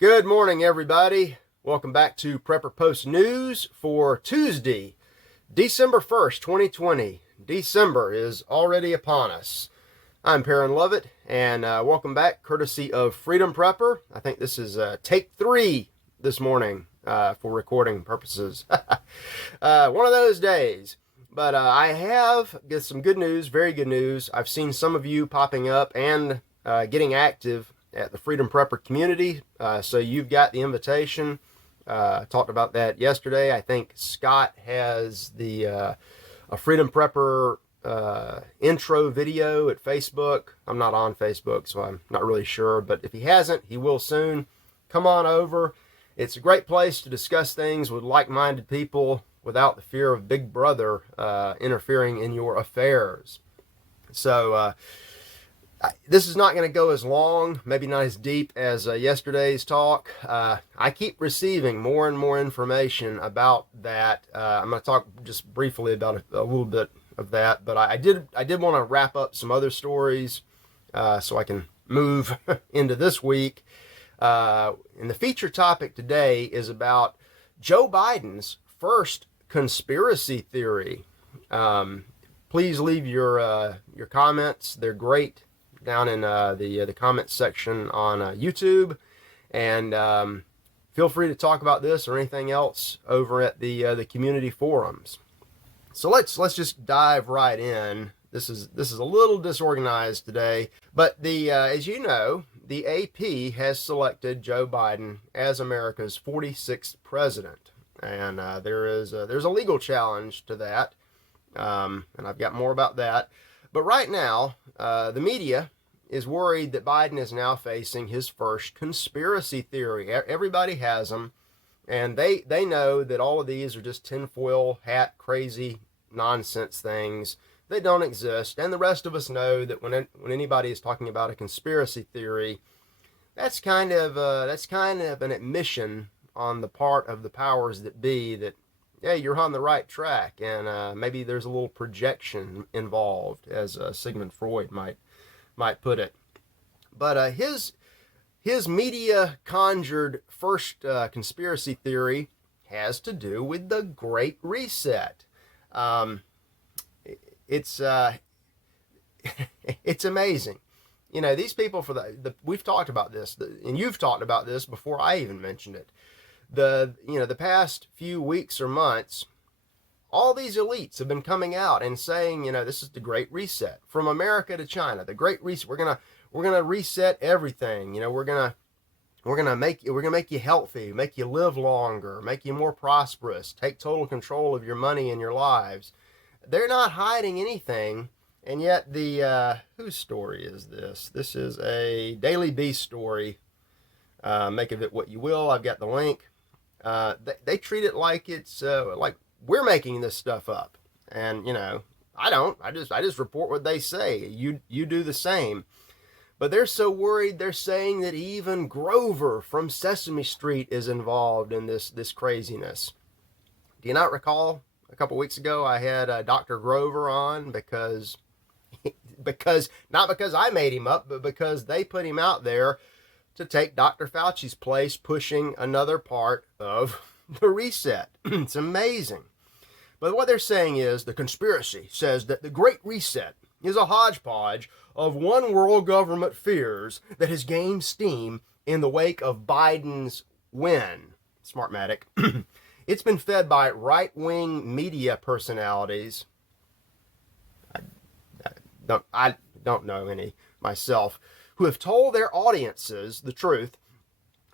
Good morning, everybody. Welcome back to Prepper Post News for Tuesday, December 1st, 2020. December is already upon us. I'm Perrin Lovett, and welcome back courtesy of Freedom Prepper. I think this is take 3 this morning for recording purposes. One of those days. But I have got some good news, very good news. I've seen some of you popping up and getting active at the Freedom Prepper community. So you've got the invitation. Talked about that yesterday. I think Scott has the a Freedom Prepper intro video at Facebook. I'm not on Facebook, so I'm not really sure. But if he hasn't, he will soon. Come on over. It's a great place to discuss things with like-minded people without the fear of Big Brother interfering in your affairs. So this is not going to go as long, maybe not as deep as yesterday's talk. I keep receiving more and more information about that. I'm going to talk just briefly about a little bit of that, but I did want to wrap up some other stories so I can move into this week. And the feature topic today is about Joe Biden's first conspiracy theory. Please leave your comments. They're great down in the comments section on YouTube, and feel free to talk about this or anything else over at the community forums. So let's just dive right in. This is a little disorganized today, but as you know, the AP has selected Joe Biden as America's 46th president, and there's a legal challenge to that, and I've got more about that. But right now, the media is worried that Biden is now facing his first conspiracy theory. Everybody has them, and they know that all of these are just tinfoil hat, crazy nonsense things. They don't exist, and the rest of us know that when anybody is talking about a conspiracy theory, that's kind of an admission on the part of the powers that be that, yeah, you're on the right track, and maybe there's a little projection involved, as Sigmund Freud might put it. But his media conjured first conspiracy theory has to do with the Great Reset. It's it's amazing. You know, these people we've talked about this, and you've talked about this before I even mentioned it. The past few weeks or months, all these elites have been coming out and saying, this is the Great Reset. From America to China, the Great Reset. We're gonna reset everything. We're gonna make you healthy, make you live longer, make you more prosperous, take total control of your money and your lives. They're not hiding anything, and yet whose story is this? This is a Daily Beast story. Make of it what you will. I've got the link. They treat it like it's like we're making this stuff up, and I don't. I just report what they say. You do the same. But they're so worried. They're saying that even Grover from Sesame Street is involved in this craziness. Do you not recall a couple weeks ago I had Dr. Grover on because not because I made him up, but because they put him out there to take Dr. Fauci's place, pushing another part of the reset. It's amazing. But what they're saying is the conspiracy says that the Great Reset is a hodgepodge of one world government fears that has gained steam in the wake of Biden's win. Smartmatic. It's been fed by right-wing media personalities. I don't know any myself, who have told their audiences the truth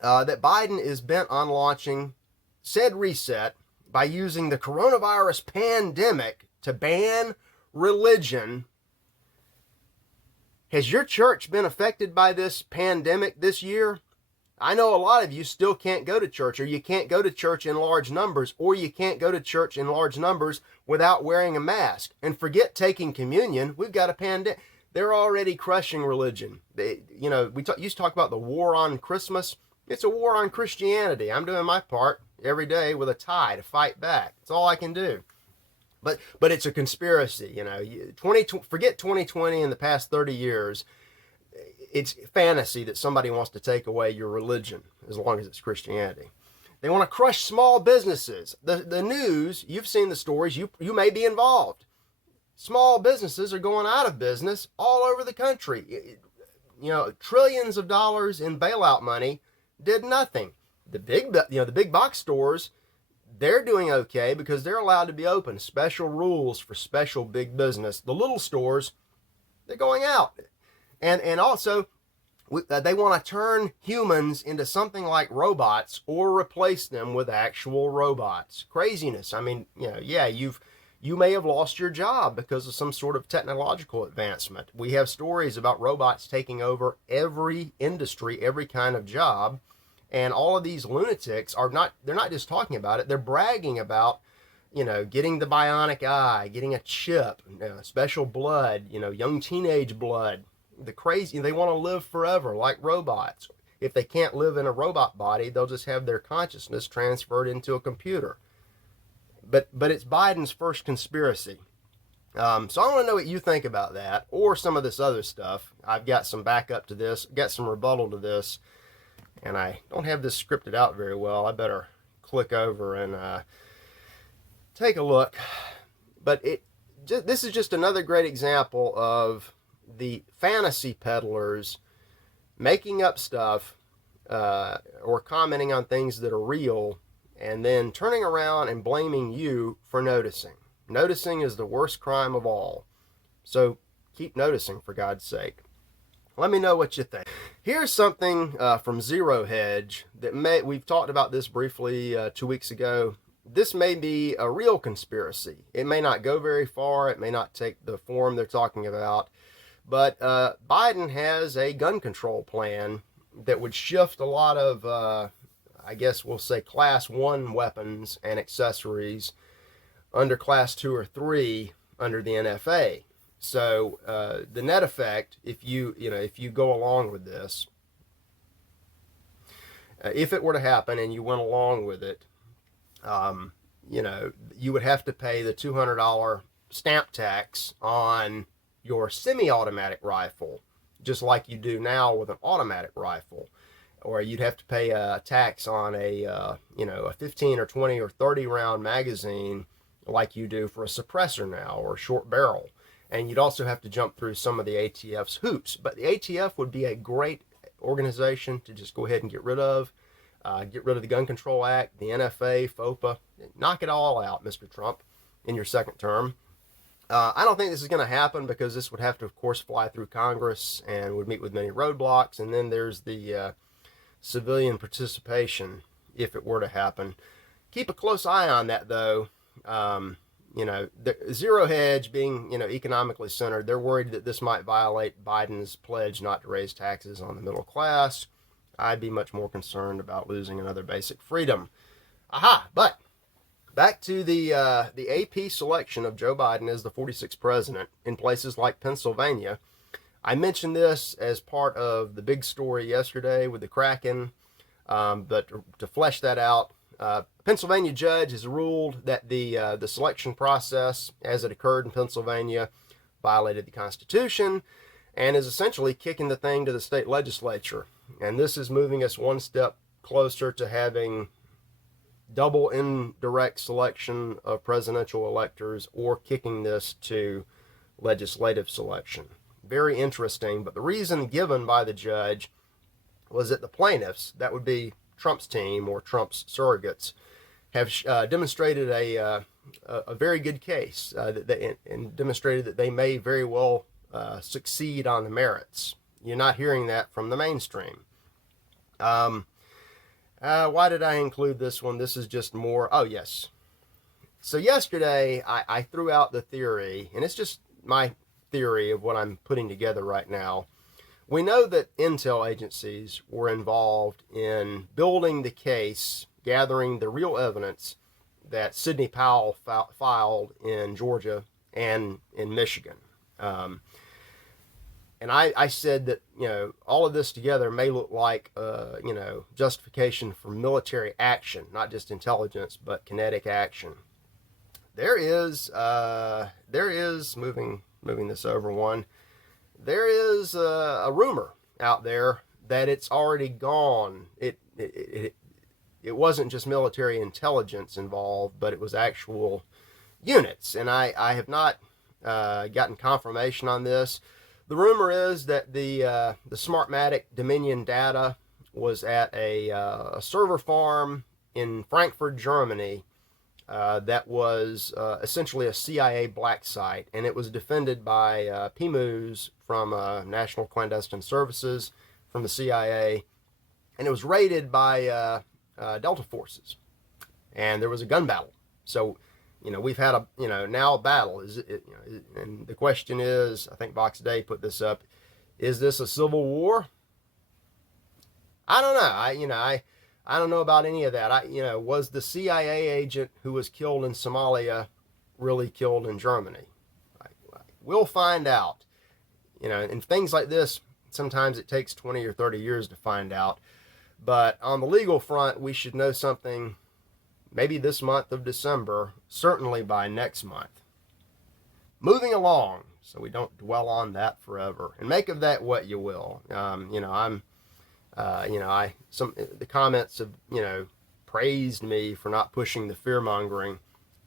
that Biden is bent on launching said reset by using the coronavirus pandemic to ban religion. Has your church been affected by this pandemic this year? I know a lot of you still can't go to church, or you can't go to church in large numbers, or you can't go to church in large numbers without wearing a mask. And forget taking communion. We've got a pandemic. They're already crushing religion. We used to talk about the war on Christmas. It's a war on Christianity. I'm doing my part every day with a tie to fight back. That's all I can do. But it's a conspiracy. Forget 2020 and the past 30 years. it's fantasy that somebody wants to take away your religion as long as it's Christianity. They want to crush small businesses. The news, you've seen the stories, you may be involved. Small businesses are going out of business all over the country. Trillions of dollars in bailout money did nothing. The big box stores, they're doing okay because they're allowed to be open. Special rules for special big business. The little stores, they're going out. And also, they want to turn humans into something like robots or replace them with actual robots. Craziness. I mean, you may have lost your job because of some sort of technological advancement. We have stories about robots taking over every industry, every kind of job. And all of these lunatics they're not just talking about it, they're bragging about, getting the bionic eye, getting a chip, special blood, young teenage blood. The crazy, they want to live forever like robots. If they can't live in a robot body, they'll just have their consciousness transferred into a computer. But it's Biden's first conspiracy. So I want to know what you think about that or some of this other stuff. I've got some backup to this, got some rebuttal to this, and I don't have this scripted out very well. I better click over and take a look. But this is just another great example of the fantasy peddlers making up stuff or commenting on things that are real and then turning around and blaming you for noticing. Noticing is the worst crime of all. So keep noticing, for God's sake. Let me know what you think. Here's something from Zero Hedge that we've talked about this briefly 2 weeks ago. This may be a real conspiracy. It may not go very far. It may not take the form they're talking about. But Biden has a gun control plan that would shift a lot of, I guess we'll say, Class 1 weapons and accessories under Class 2 or 3 under the NFA. So the net effect, if you go along with this, if it were to happen and you went along with it, you would have to pay the $200 stamp tax on your semi-automatic rifle, just like you do now with an automatic rifle. Or you'd have to pay a tax on a 15 or 20 or 30 round magazine like you do for a suppressor now or a short barrel. And you'd also have to jump through some of the ATF's hoops. But the ATF would be a great organization to just go ahead and get rid of. Get rid of the Gun Control Act, the NFA, FOPA. Knock it all out, Mr. Trump, in your second term. I don't think this is going to happen because this would have to, of course, fly through Congress and would meet with many roadblocks. And then there's the civilian participation if it were to happen. Keep a close eye on that, though. The Zero Hedge being, economically centered, they're worried that this might violate Biden's pledge not to raise taxes on the middle class. I'd be much more concerned about losing another basic freedom. But back to the AP selection of Joe Biden as the 46th president in places like Pennsylvania. I mentioned this as part of the big story yesterday with the Kraken, but to flesh that out, Pennsylvania judge has ruled that the selection process, as it occurred in Pennsylvania, violated the Constitution and is essentially kicking the thing to the state legislature. And this is moving us one step closer to having double indirect selection of presidential electors or kicking this to legislative selection. Very interesting, but the reason given by the judge was that the plaintiffs, that would be Trump's team or Trump's surrogates, have demonstrated a very good case and demonstrated that they may very well succeed on the merits. You're not hearing that from the mainstream. Why did I include this one? This is just more. Oh, yes. So yesterday I threw out the theory, and it's just my theory of what I'm putting together right now. We know that intel agencies were involved in building the case, gathering the real evidence that Sidney Powell filed in Georgia and in Michigan. And I said that, all of this together may look like, justification for military action, not just intelligence, but kinetic action. There is moving this over one. There is a rumor out there that it's already gone. It wasn't just military intelligence involved, but it was actual units. And I have not gotten confirmation on this. The rumor is that the Smartmatic Dominion data was at a server farm in Frankfurt, Germany, that was essentially a CIA black site, and it was defended by PMUs from National Clandestine Services from the CIA, and it was raided by Delta forces, and there was a gun battle. So, we've had now a battle. And the question is, I think Vox Day put this up, is this a civil war? I don't know. I don't know about any of that. Was the CIA agent who was killed in Somalia really killed in Germany? We'll find out. And things like this, sometimes it takes 20 or 30 years to find out. But on the legal front, we should know something maybe this month of December, certainly by next month. Moving along, so we don't dwell on that forever, and make of that what you will. The comments have, praised me for not pushing the fear-mongering,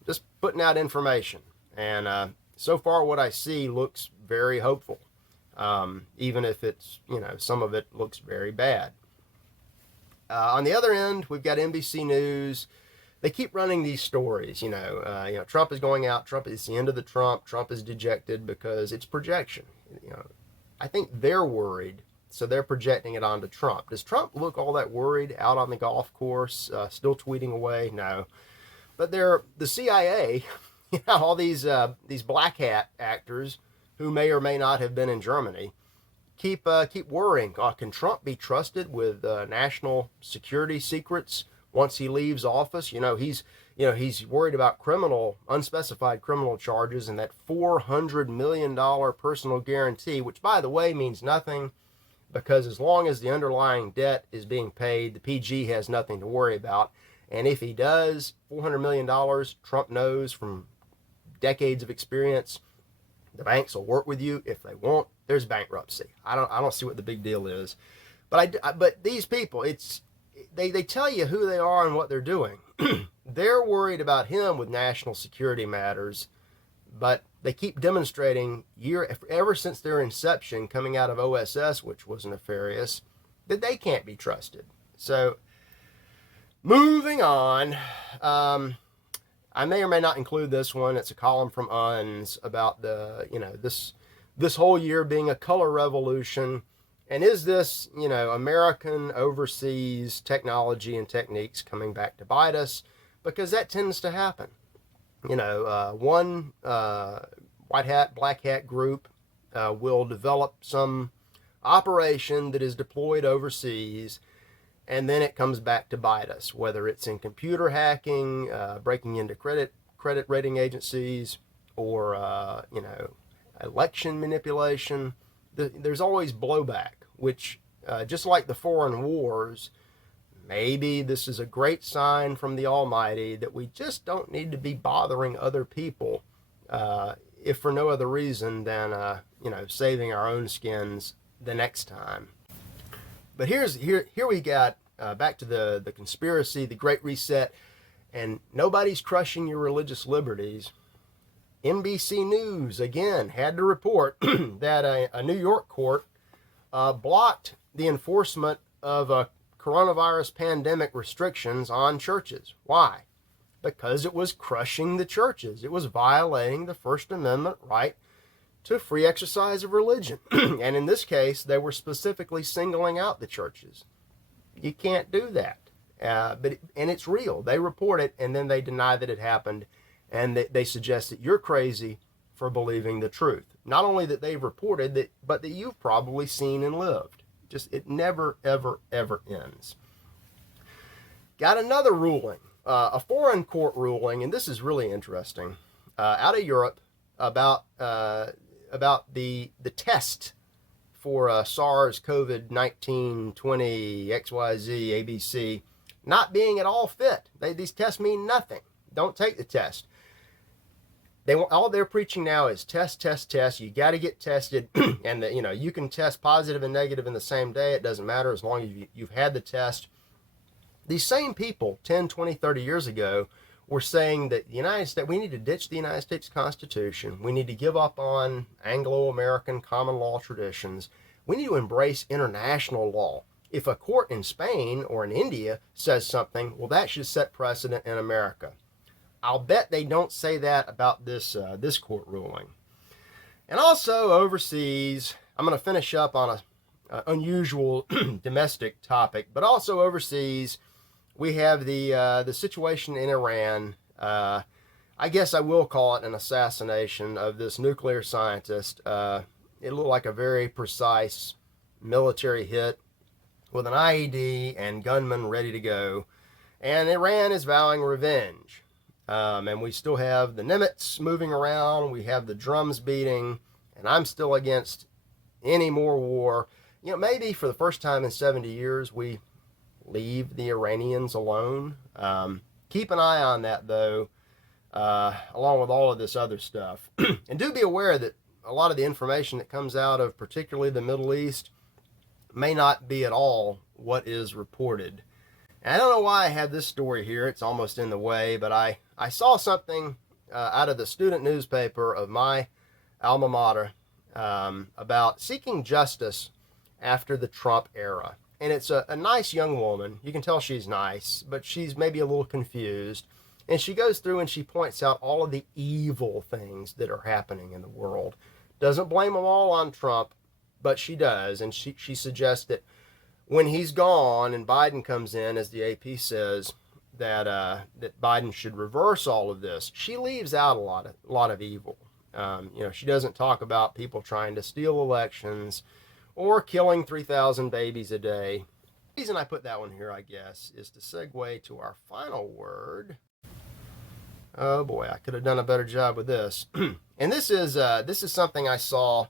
just putting out information. And so far what I see looks very hopeful, even if it's, some of it looks very bad. On the other end, we've got NBC News. They keep running these stories, Trump is going out, it's the end of the Trump is dejected because it's projection. I think they're worried, so they're projecting it onto Trump. Does Trump look all that worried out on the golf course, still tweeting away? No. But they're the CIA, all these black hat actors who may or may not have been in Germany, keep worrying. Can Trump be trusted with national security secrets once he leaves office? He's worried about unspecified criminal charges and that $400 million personal guarantee, which, by the way, means nothing, because as long as the underlying debt is being paid, the PG has nothing to worry about. And if he does, $400 million, Trump knows from decades of experience, the banks will work with you. If they won't, there's bankruptcy. I don't see what the big deal is. But these people, they tell you who they are and what they're doing. They're worried about him with national security matters, but they keep demonstrating ever since their inception, coming out of OSS, which was nefarious, that they can't be trusted. So, moving on, I may or may not include this one. It's a column from UNS about this whole year being a color revolution. And is this, American overseas technology and techniques coming back to bite us? Because that tends to happen. One white hat, black hat group will develop some operation that is deployed overseas, and then it comes back to bite us, whether it's in computer hacking, breaking into credit rating agencies, or, election manipulation. There's always blowback, which, just like the foreign wars, maybe this is a great sign from the Almighty that we just don't need to be bothering other people, if for no other reason than, saving our own skins the next time. But here we got, back to the conspiracy, the Great Reset, and nobody's crushing your religious liberties. NBC News, again, had to report that a New York court blocked the enforcement of coronavirus pandemic restrictions on churches. Why? Because it was crushing the churches. It was violating the First Amendment right to free exercise of religion. And in this case, they were specifically singling out the churches. You can't do that. And it's real. They report it, and then they deny that it happened. And they suggest that you're crazy for believing the truth. Not only that they've reported that, but that you've probably seen and lived. It never, ever, ever ends. Got another ruling, a foreign court ruling, and this is really interesting, out of Europe about the test for SARS, COVID-19, 20, XYZ, ABC, not being at all fit. These tests mean nothing. Don't take the test. all they're preaching now is test, test, test. You got to get tested, and you can test positive and negative in the same day. It doesn't matter as long as you've had the test. These same people 10, 20, 30 years ago were saying that the United States, we need to ditch the United States Constitution. We need to give up on Anglo-American common law traditions. We need to embrace international law. If a court in Spain or in India says something, well, that should set precedent in America. I'll bet they don't say that about this court ruling. And also overseas, I'm going to finish up on an unusual domestic topic, but also overseas, we have the situation in Iran. I guess I will call it an assassination of this nuclear scientist. It looked like a very precise military hit with an IED and gunmen ready to go. And Iran is vowing revenge. And we still have the Nimitz moving around. We have the drums beating. And I'm still against any more war. Maybe for the first time in 70 years, we leave the Iranians alone. Keep an eye on that, though, along with all of this other stuff. And do be aware that a lot of the information that comes out of particularly the Middle East may not be at all what is reported. And I don't know why I have this story here. It's almost in the way, but I saw something out of the student newspaper of my alma mater about seeking justice after the Trump era. And it's a nice young woman. You can tell she's nice, but she's maybe a little confused. And she goes through and she points out all of the evil things that are happening in the world. Doesn't blame them all on Trump, but she does. And she suggests that when he's gone and Biden comes in, as the AP says, that Biden should reverse all of this. She leaves out a lot of evil. She doesn't talk about people trying to steal elections or killing 3,000 babies a day. The reason I put that one here, I guess, is to segue to our final word. Oh boy, I could have done a better job with this. And this is something I saw.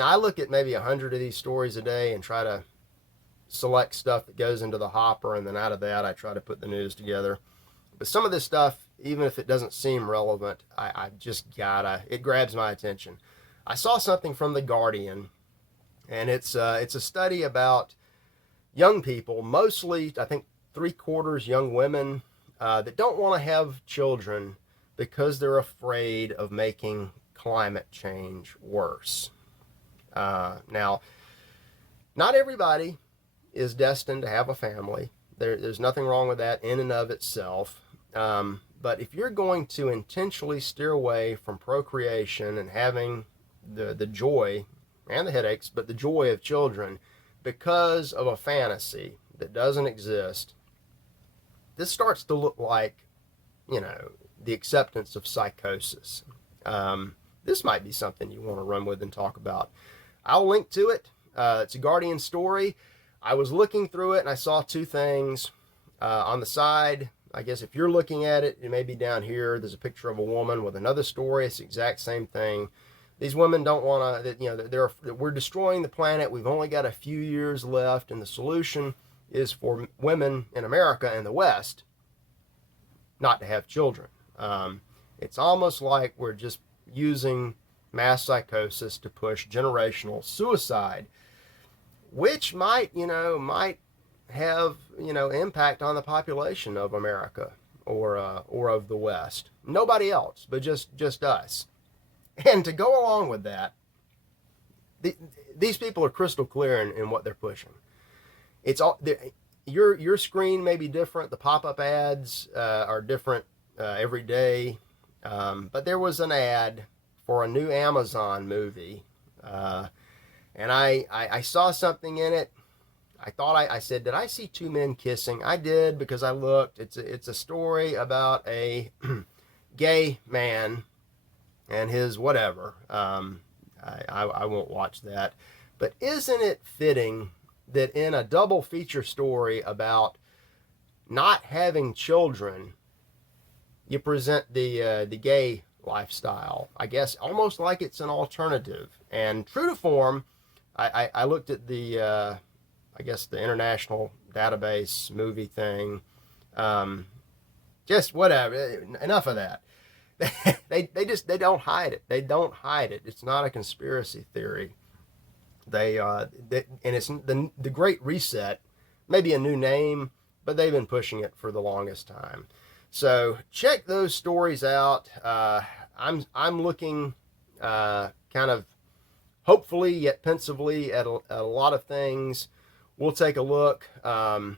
I look at maybe 100 of these stories a day and try to select stuff that goes into the hopper, and then out of that I try to put the news together. But some of this stuff, even if it doesn't seem relevant, I just it grabs my attention. I saw something from The Guardian, and it's a study about young people, mostly I think 3/4 young women that don't want to have children because they're afraid of making climate change worse. Now, not everybody is destined to have a family. There's nothing wrong with that in and of itself. But if you're going to intentionally steer away from procreation and having the joy and the headaches, but the joy of children because of a fantasy that doesn't exist, this starts to look like, the acceptance of psychosis. This might be something you want to run with and talk about. I'll link to it. It's a Guardian story. I was looking through it and I saw two things on the side. I guess if you're looking at it, it may be down here. There's a picture of a woman with another story. It's the exact same thing. These women don't want to, we're destroying the planet. We've only got a few years left, and the solution is for women in America and the West not to have children. It's almost like we're just using mass psychosis to push generational suicide, which might have, impact on the population of America or of the West. Nobody else, but just us. And to go along with that, these people are crystal clear in what they're pushing. It's all your screen may be different. The pop-up ads are different every day. But there was an ad for a new Amazon movie, and I saw something in it. I said, did I see two men kissing? I did, because I looked. It's a story about a gay man and his whatever. I won't watch that. But isn't it fitting that in a double feature story about not having children, you present the gay lifestyle, I guess, almost like it's an alternative. And true to form, I looked at the international database movie thing. Just whatever, enough of that. they don't hide it. They don't hide it. It's not a conspiracy theory. And it's the Great Reset, maybe a new name, but they've been pushing it for the longest time. So check those stories out. I'm looking kind of hopefully yet pensively at a lot of things. We'll take a look and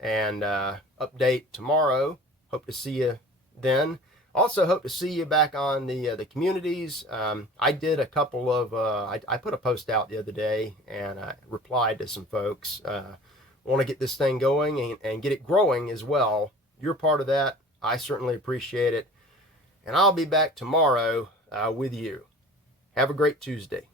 update tomorrow. Hope to see you then. Also hope to see you back on the communities. I did a couple of, I put a post out the other day and I replied to some folks. Want to get this thing going and get it growing as well. You're part of that. I certainly appreciate it. And I'll be back tomorrow with you. Have a great Tuesday.